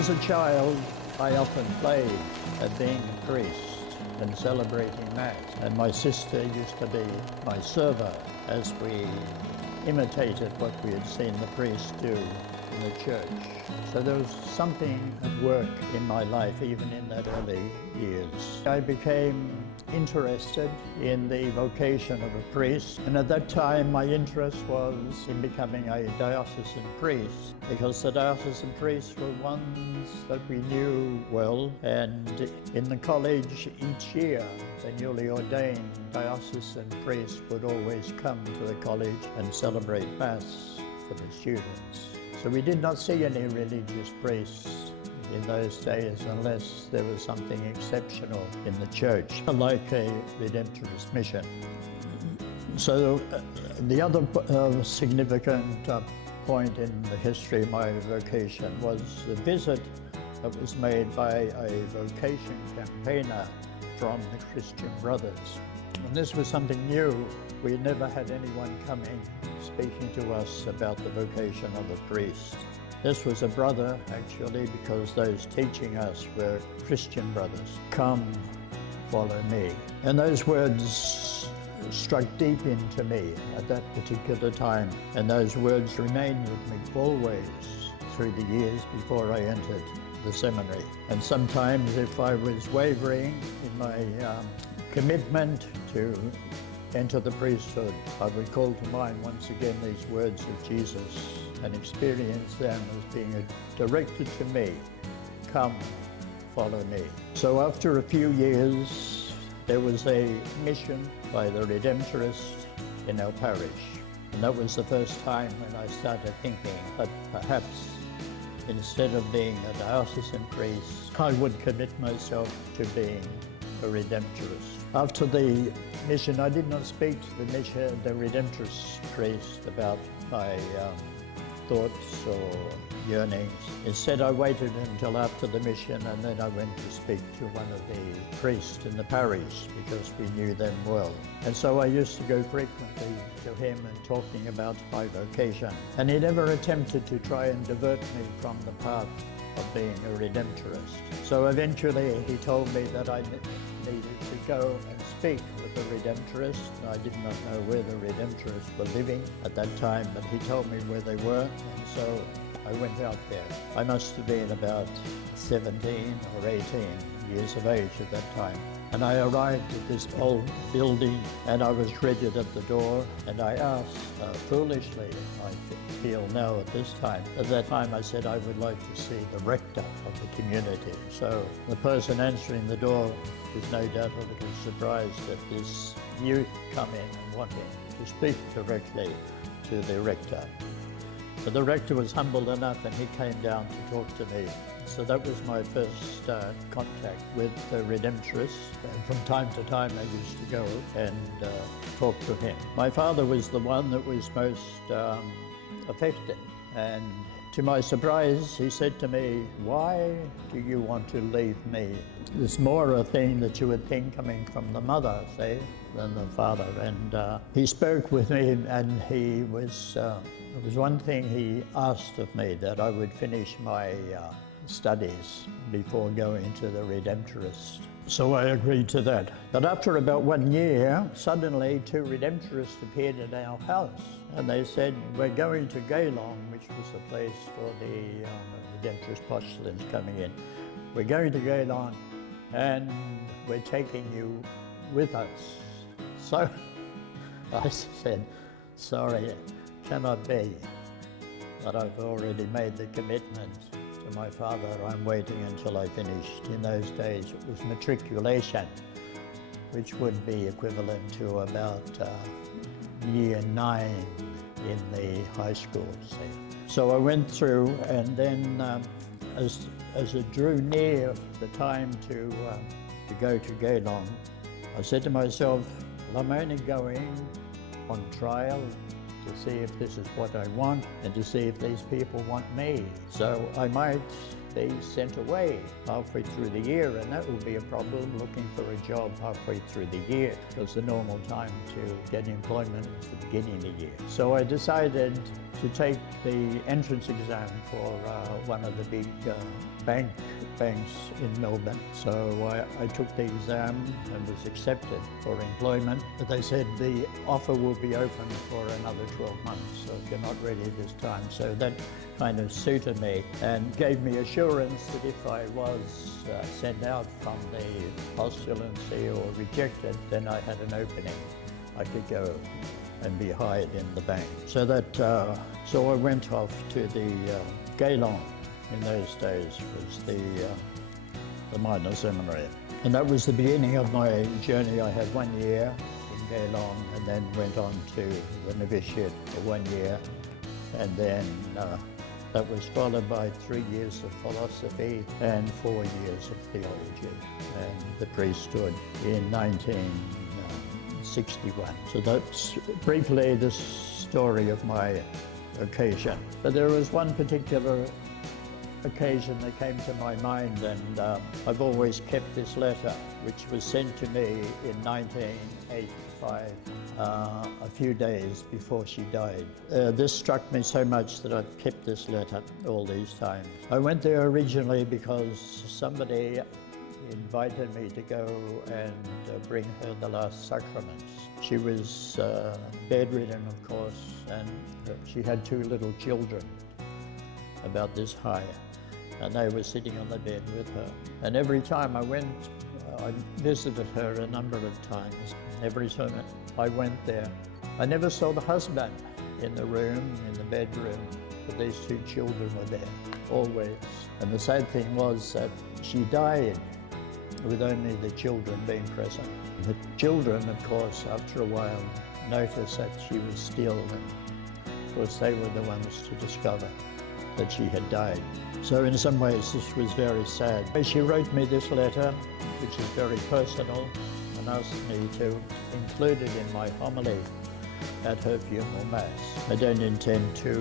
As a child, I often played at being a priest and celebrating Mass, and my sister used to be my server as we imitated what we had seen the priest do in the church. So there was something at work in my life, even in that early years. I became interested in the vocation of a priest, and at that time my interest was in becoming a diocesan priest, because the diocesan priests were ones that we knew well, and in the college each year the newly ordained diocesan priest would always come to the college and celebrate Mass for the students. So we did not see any religious priests in those days unless there was something exceptional in the church, like a Redemptorist mission. So the other significant point in the history of my vocation was the visit that was made by a vocation campaigner from the Christian Brothers. And this was something new. We never had anyone coming speaking to us about the vocation of a priest. This was a brother, actually, because those teaching us were Christian brothers. Come, follow me. And those words struck deep into me at that particular time. And those words remained with me always through the years before I entered the seminary. And sometimes if I was wavering in my commitment to enter the priesthood, I would call to mind once again these words of Jesus and experience them as being directed to me. Come, follow me. So after a few years, there was a mission by the Redemptorists in our parish. And that was the first time when I started thinking that perhaps instead of being a diocesan priest, I would commit myself to being a Redemptorist. After the mission, I did not speak to the Redemptorist priest about my thoughts or yearnings. Instead, I waited until after the mission, and then I went to speak to one of the priests in the parish because we knew them well. And so I used to go frequently to him and talking about my vocation. And he never attempted to try and divert me from the path of being a Redemptorist. So eventually he told me that I needed to go and speak with the Redemptorists. I did not know where the Redemptorists were living at that time, but he told me where they were, and so I went out there. I must have been about 17 or 18 years of age at that time. And I arrived at this old building, and I was greeted at the door, and I asked, foolishly, I feel now at this time, at that time I said I would like to see the rector of the community. So the person answering the door was no doubt a little surprised at this youth coming and wanting to speak directly to the rector. But the rector was humble enough, and he came down to talk to me. So that was my first contact with the Redemptorists, and from time to time I used to go and talk to him. My father was the one that was most affected, and to my surprise he said to me, "Why do you want to leave me?" It's more a thing that you would think coming from the mother, say, than the father. And he spoke with me, and he was, there was one thing he asked of me, that I would finish my studies before going to the Redemptorists. So I agreed to that. But after about 1 year, suddenly 2 Redemptorists appeared at our house, and they said, "We're going to 𝐲𝐿, which was the place for the Redemptorist postulants coming in. We're going to 𝐲𝐿, and we're taking you with us." So I said, "Sorry, cannot be, but I've already made the commitment to my father. I'm waiting until I finished." In those days it was matriculation, which would be equivalent to about year 9 in the high school. So I went through, and then as it drew near the time to go to 𝐲𝐿, I said to myself, well, I'm only going on trial to see if this is what I want and to see if these people want me. So I might be sent away halfway through the year, and that will be a problem, looking for a job halfway through the year, because the normal time to get employment is the beginning of the year. So I decided to take the entrance exam for one of the big banks in Melbourne. So I took the exam and was accepted for employment. But they said the offer will be open for another 12 months, so if you're not ready this time. So that kind of suited me and gave me assurance that if I was sent out from the postulancy or rejected, then I had an opening. I could go and be hired in the bank. So I went off to the 𝐲𝐿𝐴 in those days, was the minor seminary. And that was the beginning of my journey. I had 1 year in 𝐲𝐿𝐴 and then went on to the novitiate for 1 year. And then that was followed by 3 years of philosophy and 4 years of theology and the priesthood in 1961. So that's briefly the story of my occasion. But there was one particular occasion that came to my mind, and I've always kept this letter, which was sent to me in 1985, a few days before she died. This struck me so much that I've kept this letter all these times. I went there originally because somebody invited me to go and bring her the last sacraments. She was bedridden, of course, and she had 2 little children about this high, and they were sitting on the bed with her. And every time I went, I visited her a number of times. Every time I went there, I never saw the husband in the room, in the bedroom, but these 2 children were there, always. And the sad thing was that she died with only the children being present. The children, of course, after a while, noticed that she was still, and of course they were the ones to discover that she had died. So in some ways this was very sad. She wrote me this letter, which is very personal, and asked me to include it in my homily at her funeral mass. I don't intend to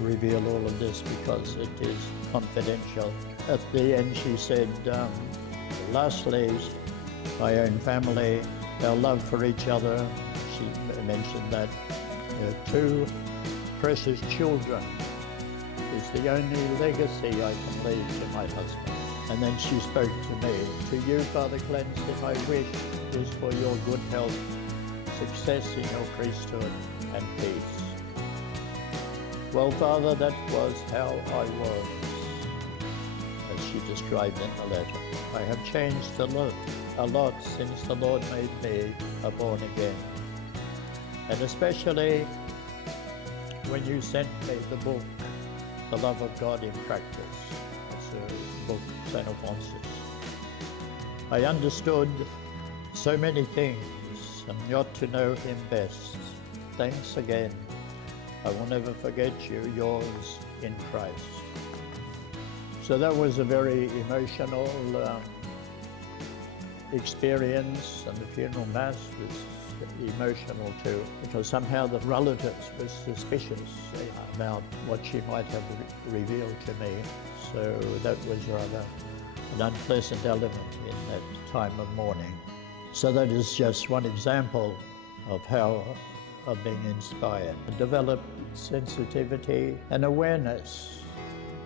reveal all of this because it is confidential. At the end she said, lastly, my own family, our love for each other. She mentioned that 2 precious children is the only legacy I can leave to my husband. And then she spoke to me, to you, Father Clancy, I wish is for your good health, success in your priesthood, and peace. Well, Father, that was how I was, as she described in the letter. I have changed a lot since the Lord made me a born again. And especially when you sent me the book, The Love of God in Practice. It's a book, St. Alphonsus. I understood so many things and got to know him best. Thanks again. I will never forget you, yours in Christ. So that was a very emotional experience, and the funeral mass was emotional too, because somehow the relatives were suspicious about what she might have revealed to me. So that was rather an unpleasant element in that time of mourning. So that is just one example of how I've been inspired. I developed sensitivity and awareness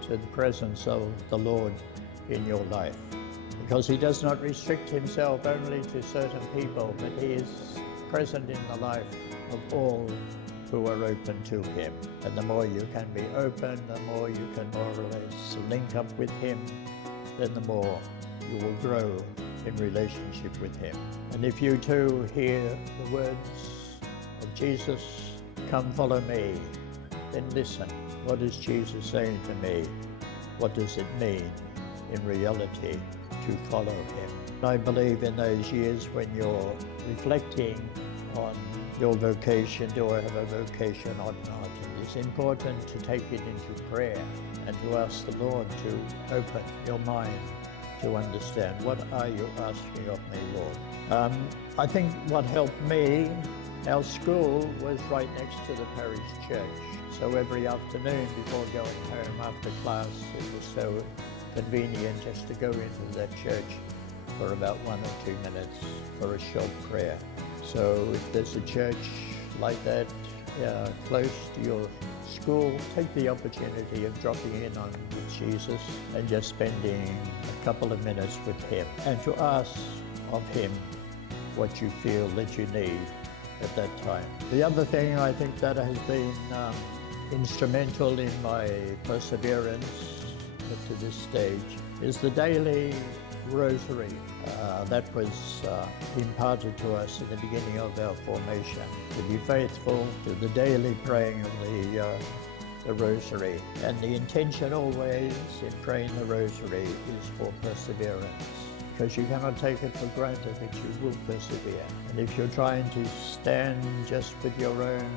to the presence of the Lord in your life, because he does not restrict himself only to certain people, but he is present in the life of all who are open to him. And the more you can be open, the more you can more or less link up with him, then the more you will grow in relationship with him. And if you too hear the words of Jesus, come follow me, then listen. What is Jesus saying to me? What does it mean in reality to follow him? I believe in those years when you're reflecting on your vocation, do I have a vocation or not? It's important to take it into prayer and to ask the Lord to open your mind to understand, what are you asking of me, Lord? I think what helped me, our school was right next to the parish church. So every afternoon before going home after class, it was so convenient just to go into that church for about 1 or 2 minutes for a short prayer. So if there's a church like that close to your school, take the opportunity of dropping in on Jesus and just spending a couple of minutes with him, and to ask of him what you feel that you need at that time. The other thing I think that has been instrumental in my perseverance to this stage is the daily rosary that was imparted to us in the beginning of our formation, to be faithful to the daily praying of the rosary. And the intention always in praying the rosary is for perseverance, because you cannot take it for granted that you will persevere. And if you're trying to stand just with your own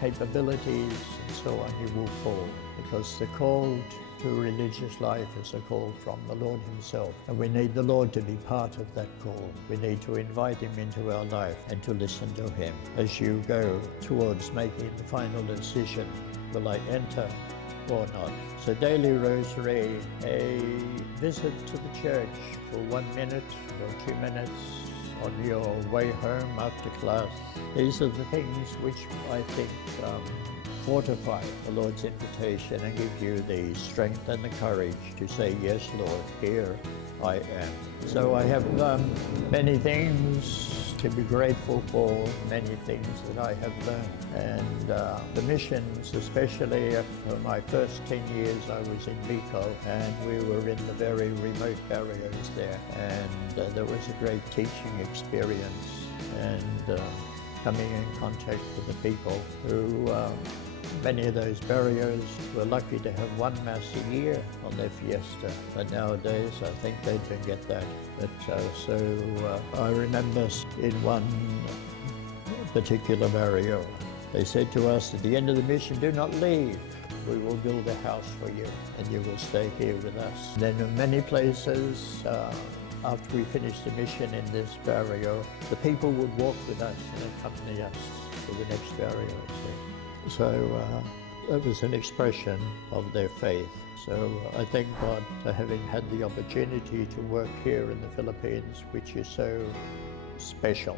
capabilities and so on, you will fall, because the call to religious life is a call from the Lord himself, and we need the Lord to be part of that call. We need to invite him into our life and to listen to him as you go towards making the final decision, will I enter or not? So daily rosary, a visit to the church for 1 minute or 2 minutes on your way home after class. These are the things which I think fortify the Lord's invitation and give you the strength and the courage to say, yes, Lord, here I am. So I have many things to be grateful for, many things that I have learned. And the missions, especially for my first 10 years, I was in 𝐓𝐑𝐀𝐂𝐒, and we were in the very remote barrios there. And there was a great teaching experience, and coming in contact with the people who many of those barrios were lucky to have one Mass a year on their fiesta, but nowadays I think they don't get that. But I remember in one particular barrio, they said to us at the end of the mission, do not leave. We will build a house for you and you will stay here with us. Then in many places, after we finished the mission in this barrio, the people would walk with us and accompany us to the next barrio. So that was an expression of their faith. So I thank God for having had the opportunity to work here in the Philippines, which is so special.